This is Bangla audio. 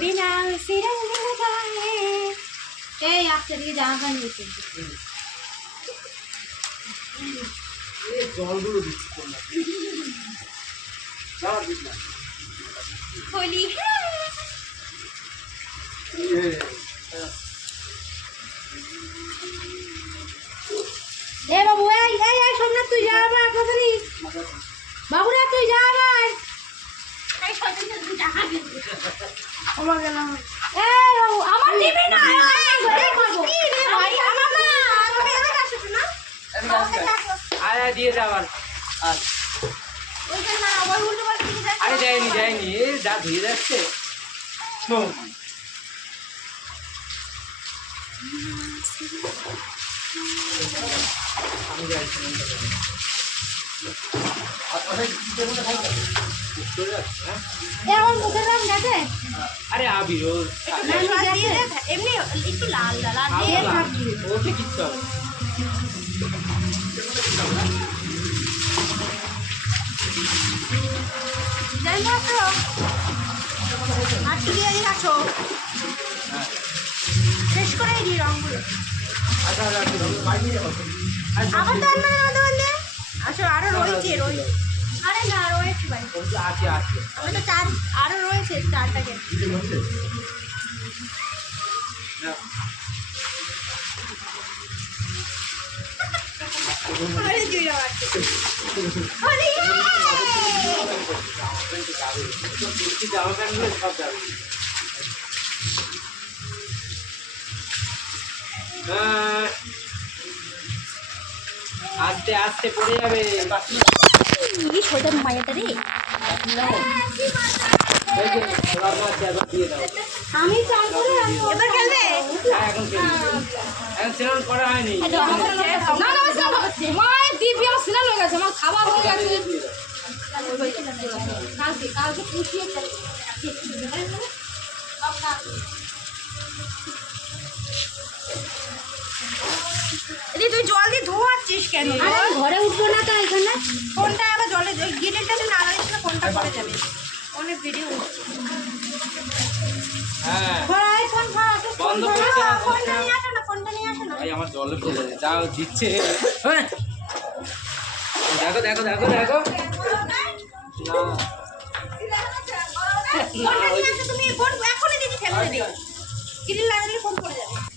बिना सिरंग लगाए এই আজকে দিকে জামা প্যান্ট নিতে এই জলগুলো দিচ্ছি তোমরা না দিস না হোলি এ বাবু এই এই এই সোমনাথ তুই যা আবার তাড়াতাড়ি বাবুরা তুই যা আবার এই ছয়টা তুই টাকা দে আমার গেলাম এই বাবু আমার দিবি না এই মাগো ভাই আমার না তুমি এদিকে আসো না আয়া দিয়ে যাবার আর ওইখানে না ওই উল্টো পাল্টা দিকে যাচ্ছে আরে যায়নি যায়নি এই যা ধুয়ে যাচ্ছে নো আমি যাইছি এখন মুখের রং গেছে আরে আবির ও এমনি একটু লাল লাল আর দিয়ে থাকবি ওকে কিচ্ছু হবে যাই না আসো আর কি দিয়ে দিই আসো শেষ করে দিই রঙগুলো আচ্ছা আবার তো আনবে না দোকানে আসো আরো রয়েছে রয়েছে আরে না রয়েছে ভাই আছে আছে আমি তো চার আরো রয়েছে চারটা কেন আরে দুই আছে আরে জামা প্যান্টগুলো সব যাবে আস্তে আস্তে পড়ে যাবে এই সোজা মায়াটা রে আমি চান করে এবার খেলবে এখন স্নান করা হয়নি না না স্নান হচ্ছে মায়ের দিবি আমার স্নান হয়ে গেছে আমার খাওয়া হয়ে গেছে কালকে কালকে পুষিয়ে তুই জল দিয়ে ধোয়াচ্ছিস কেন ঘরে উঠবো না তো এখানে ফোনটা আবার জলে গিটারটা না লাগাইস না ফোনটা পড়ে যাবে অনেক ভিডিও হচ্ছে হ্যাঁ ভাই ফোন খাওয়া বন্ধ করছে না ফোনটা নিয়ে আসো না ফোনটা নিয়ে আসো না ভাই আমার জলে ফেলে যা দিচ্ছে হ্যাঁ দেখো দেখো দেখো দেখো ফোনটা নিয়ে আসো তুমি ফোন এখনই দিদি ফেলে দেবে গ্রিল লাগালে ফোন পড়ে যাবে না